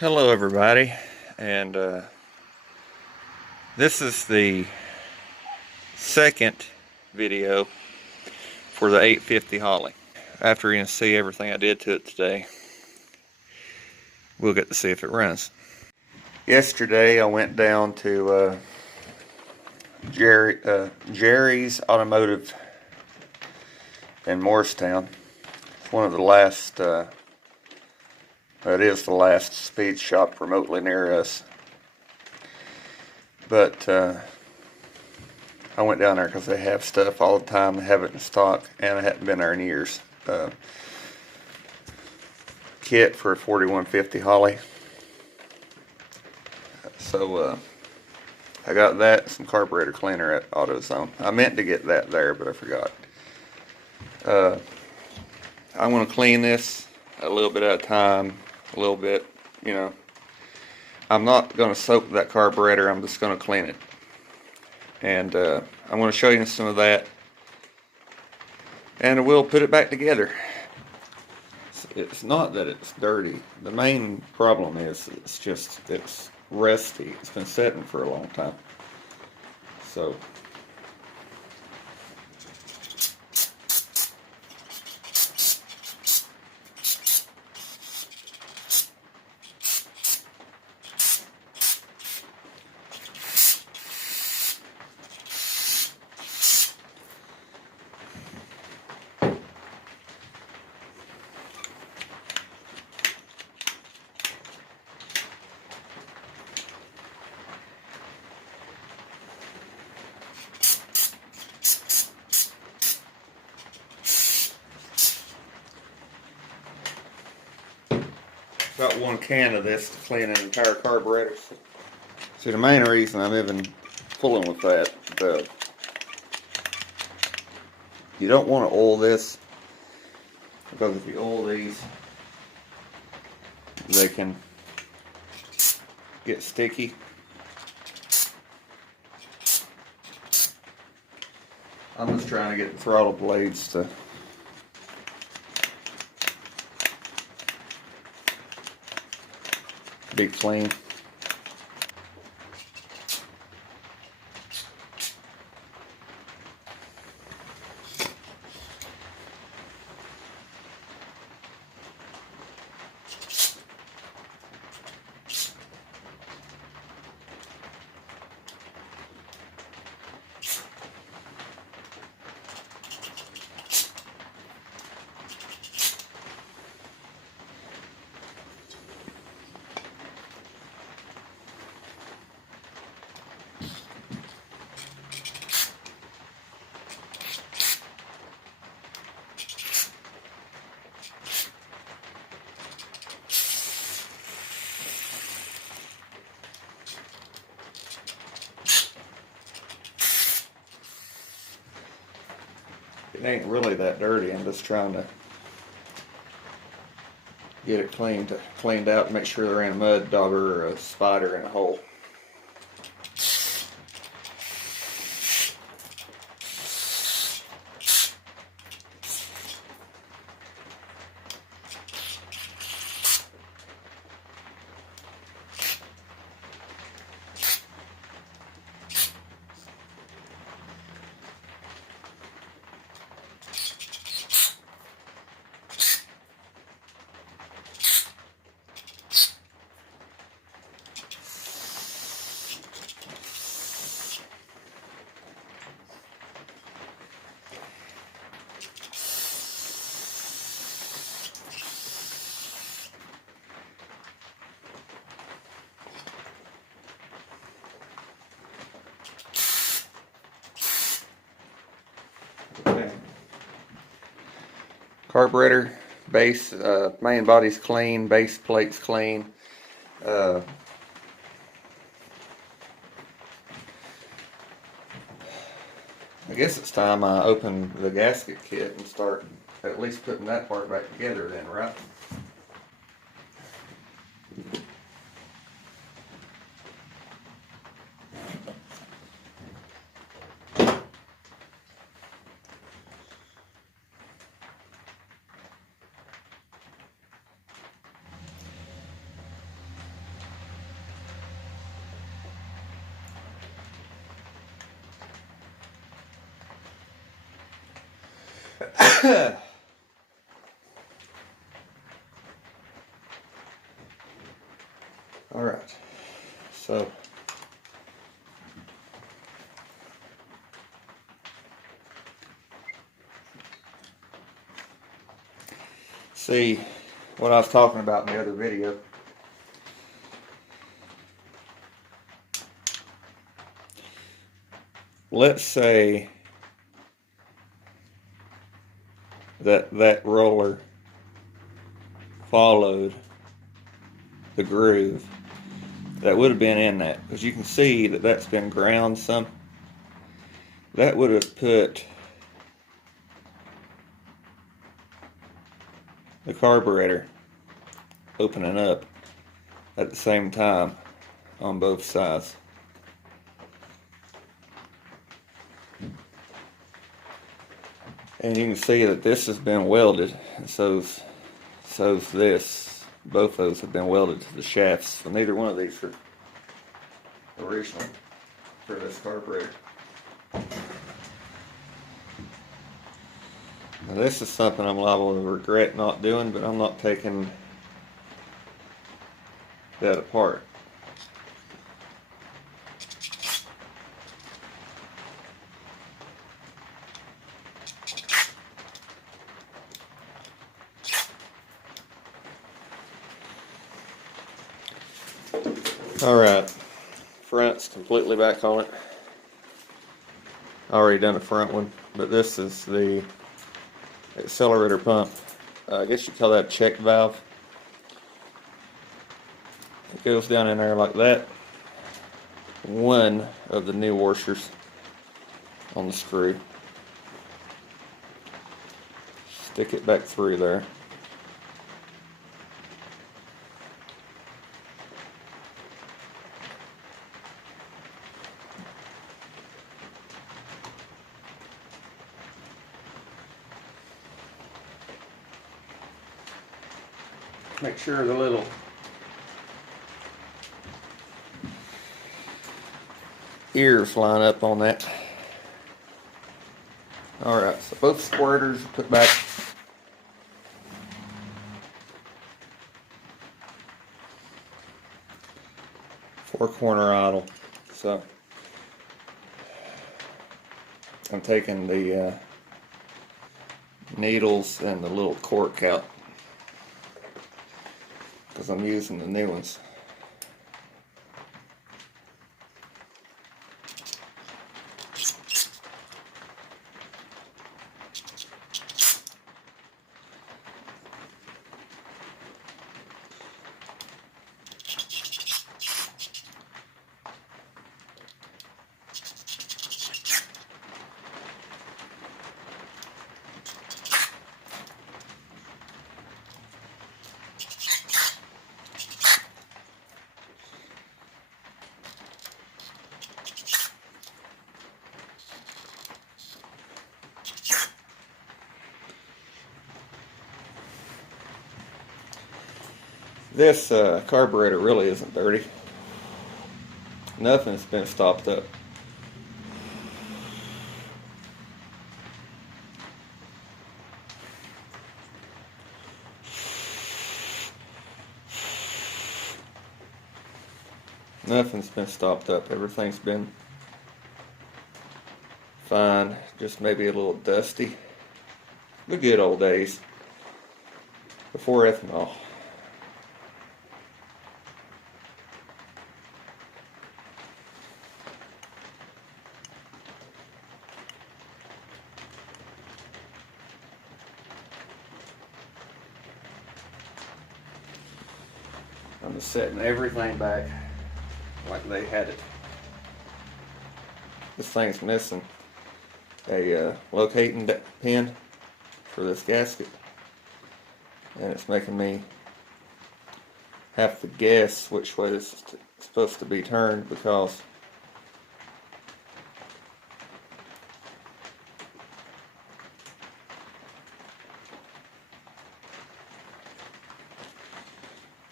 Hello everybody, and this is the second video for the 850 Holley. After you see everything I did to it today, we'll get to see if it runs. Yesterday I went down to Jerry's Automotive in Morristown. It's one of the last, it is the last speed shop remotely near us. But I went down there because they have stuff all the time. They have it in stock, and I hadn't been there in years. Kit for a 4150 Holley. So I got that, some carburetor cleaner at AutoZone. I meant to get that there, but I forgot. I'm going to clean this a little bit at a time, a little bit, you know. I'm not going to soak that carburetor, I'm just going to clean it. And I'm going to show you some of that. And we'll put it back together. It's not that it's dirty. The main problem is it's rusty. It's been sitting for a long time. So got one can of this to clean an entire carburetor. See, the main reason I'm even fooling with that, you don't want to oil this, because if you oil these, they can get sticky. I'm just trying to get the throttle blades to be clean. It ain't really that dirty. I'm just trying to get it cleaned out and make sure there ain't a mud dauber or a spider in a hole. Okay. Carburetor, base, main body's clean, base plate's clean. I guess it's time I open the gasket kit and start at least putting that part back together then, right? All right, so see what I was talking about in the other video. Let's say that roller followed the groove that would have been in that, because you can see that that's been ground some. That would have put the carburetor opening up at the same time on both sides. And you can see that this has been welded, and so's this. Both those have been welded to the shafts. So neither one of these are original for this carburetor. Now this is something I'm liable to regret not doing, but I'm not taking that apart. Alright, front's completely back on it. Already done the front one, but this is the accelerator pump. I guess you call that a check valve. It goes down in there like that. One of the new washers on the screw. Stick it back through there. Make sure the little ears line up on that. Alright, so both squirters are put back. Four-corner idle. So I'm taking the needles and the little cork out, because I'm using the new ones. This carburetor really isn't dirty. Nothing's been stopped up. Nothing's been stopped up. Everything's been fine. Just maybe a little dusty. The good old days before ethanol. I'm just setting everything back like they had it. This thing's missing a locating pin for this gasket, and it's making me have to guess which way this is supposed to be turned, because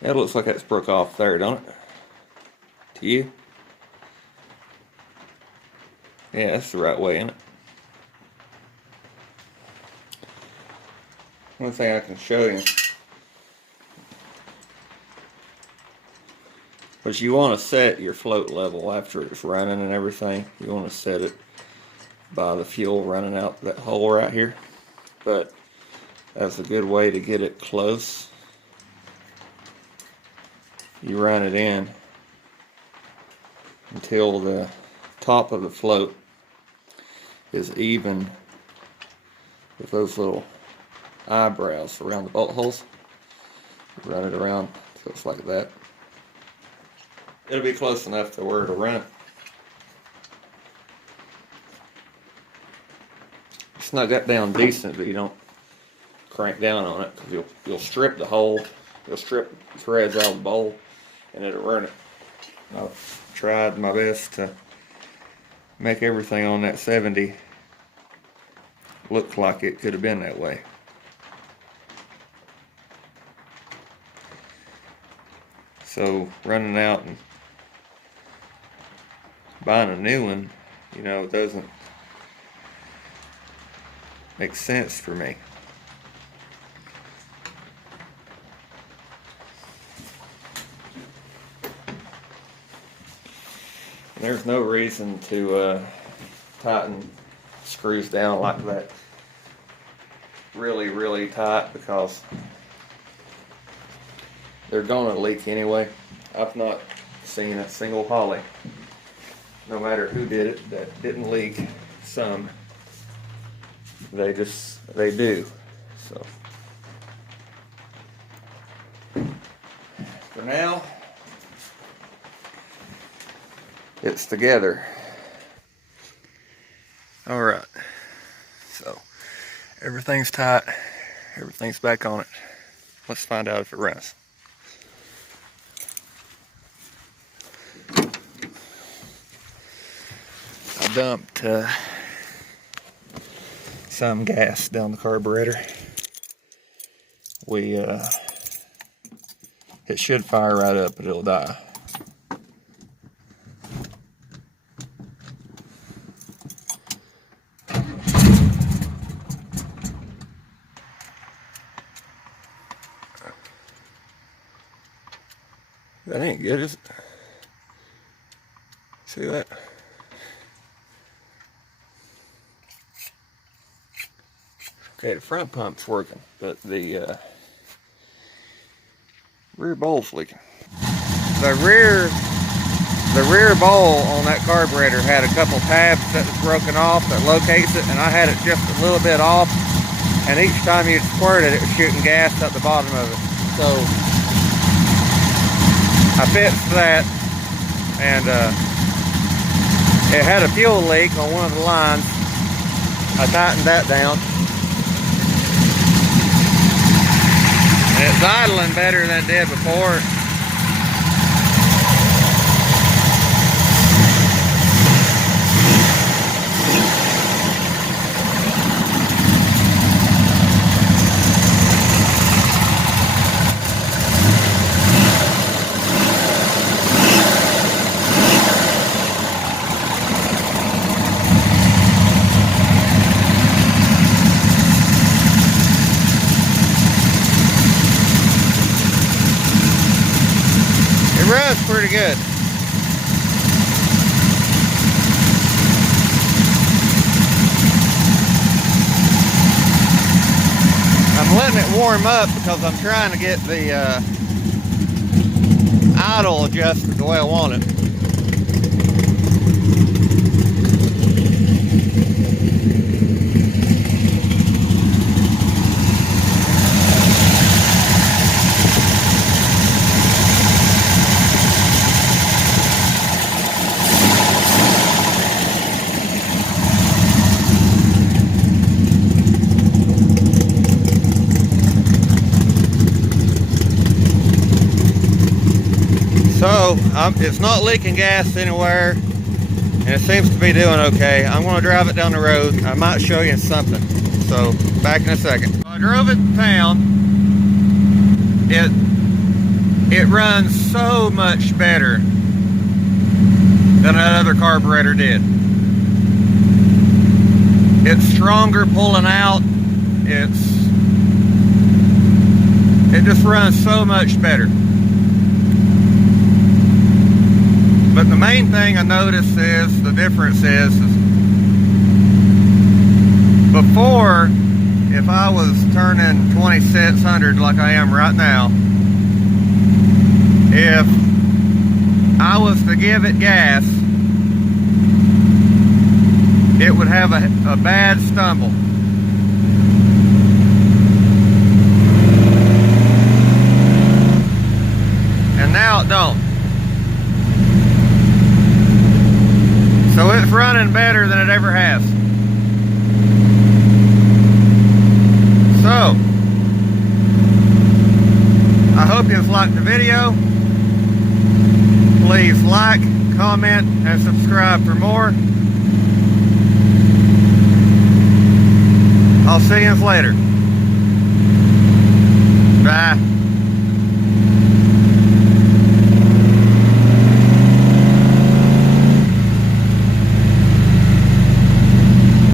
it looks like it's broke off there, don't it? To you? Yeah, that's the right way, isn't it? one thing I can show you. But you want to set your float level after it's running and everything. You want to set it by the fuel running out that hole right here. But that's a good way to get it close. You run it in until the top of the float is even with those little eyebrows around the bolt holes. Run it around so it's like that. It'll be close enough to where it'll run. Snug that down decent, but you don't crank down on it, because you'll strip the hole, you'll strip the threads out of the bowl, and it'll run it. I've tried my best to make everything on that 70 look like it could have been that way. So running out and buying a new one, you know, it doesn't make sense for me. And there's no reason to tighten screws down like that really, really tight, because they're gonna leak anyway. I've not seen a single Holley, no matter who did it, that didn't leak some. They do. So for now, it's together. All right. So everything's tight. Everything's back on it. Let's find out if it runs. I dumped some gas down the carburetor. It should fire right up, but it'll die. That ain't good, is it? See that? Okay, the front pump's working, but the rear bowl's leaking. The rear bowl on that carburetor had a couple tabs that was broken off that locates it, and I had it just a little bit off, and each time you squirt it, it was shooting gas up the bottom of it. So I fixed that, and it had a fuel leak on one of the lines. I tightened that down. And it's idling better than it did before. Runs pretty good. I'm letting it warm up because I'm trying to get the idle adjusted the way I want it. So it's not leaking gas anywhere, and it seems to be doing okay. I'm going to drive it down the road. I might show you something. So back in a second. I drove it to town. It runs so much better than that other carburetor did. It's stronger pulling out. It's It just runs so much better. But the main thing I noticed is, the difference is before, if I was turning 2600 like I am right now, if I was to give it gas, it would have a bad stumble. And now it don't. So it's running better than it ever has. So, I hope you've liked the video. Please like, comment, and subscribe for more. I'll see you later. Bye.